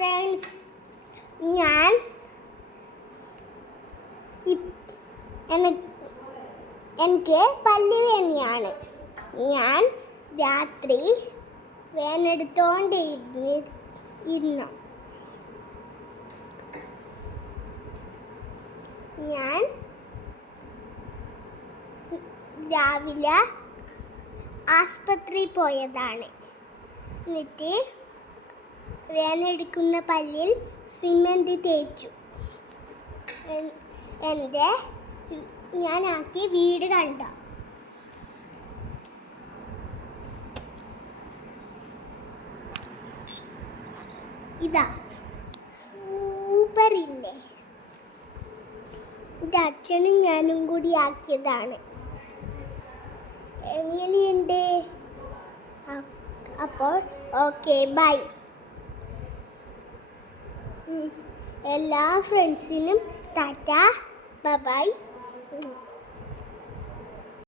Friends, ഞാൻ എനിക്ക് പല്ലുവേദനയാണ്. ഞാൻ രാത്രി വേനെടുത്തോണ്ടിരുന്നു. ഞാൻ രാവിലെ ആസ്പത്രിയിൽ പോയതാണ്. എന്നിട്ട് വേനെടുക്കുന്ന പല്ലിൽ സിമൻറ്റ് തേച്ചു. ഞാനാക്കിയ വീട് കണ്ട. ഇതാ സൂപ്പർ ഇല്ലേ? ഇത് അച്ഛനും ഞാനും കൂടി ആക്കിയതാണ്. എങ്ങനെയുണ്ട്? അപ്പോൾ ഓക്കെ, ബൈ. എല്ലാ ഫ്രണ്ട്സിനും ടാറ്റ, ബൈ.